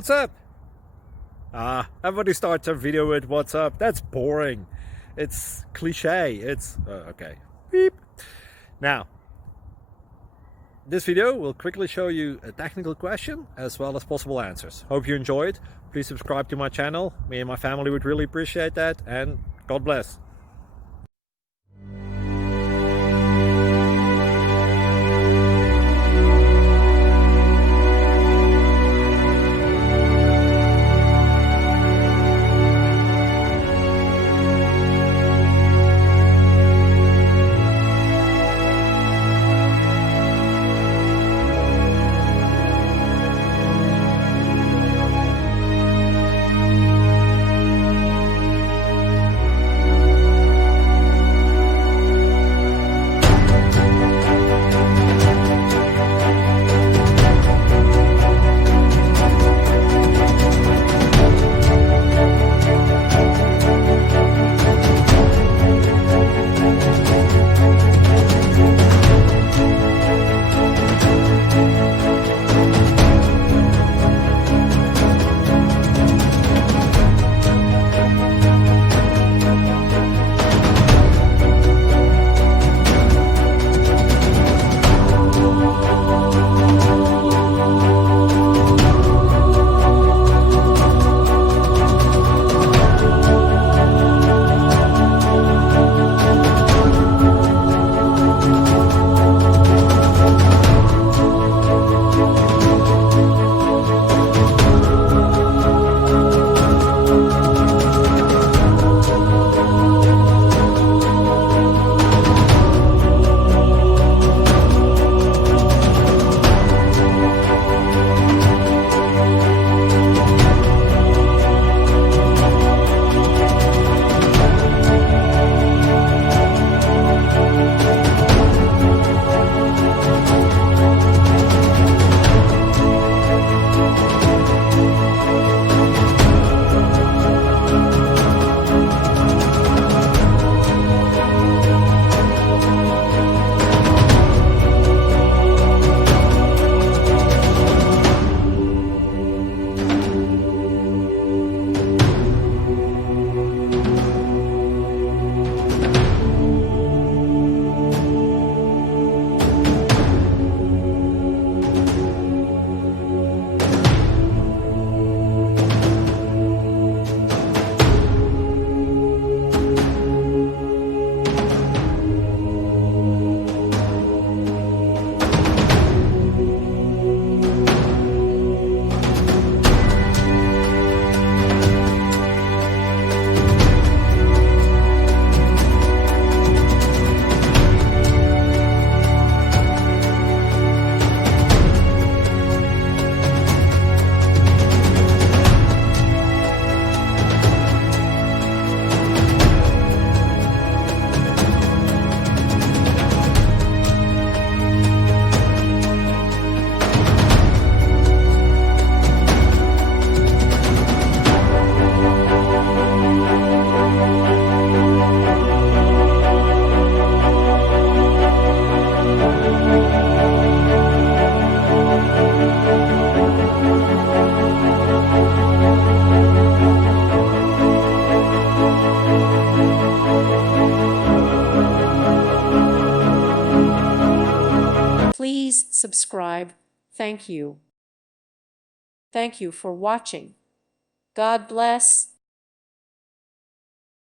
What's up? Everybody starts a video with what's up. That's boring. It's cliche. It's okay. Beep. Now, this video will quickly show you a technical question as well as possible answers. Hope you enjoyed. Please subscribe to my channel. Me and my family would really appreciate that, and God bless. Please subscribe. Thank you. Thank you for watching. God bless.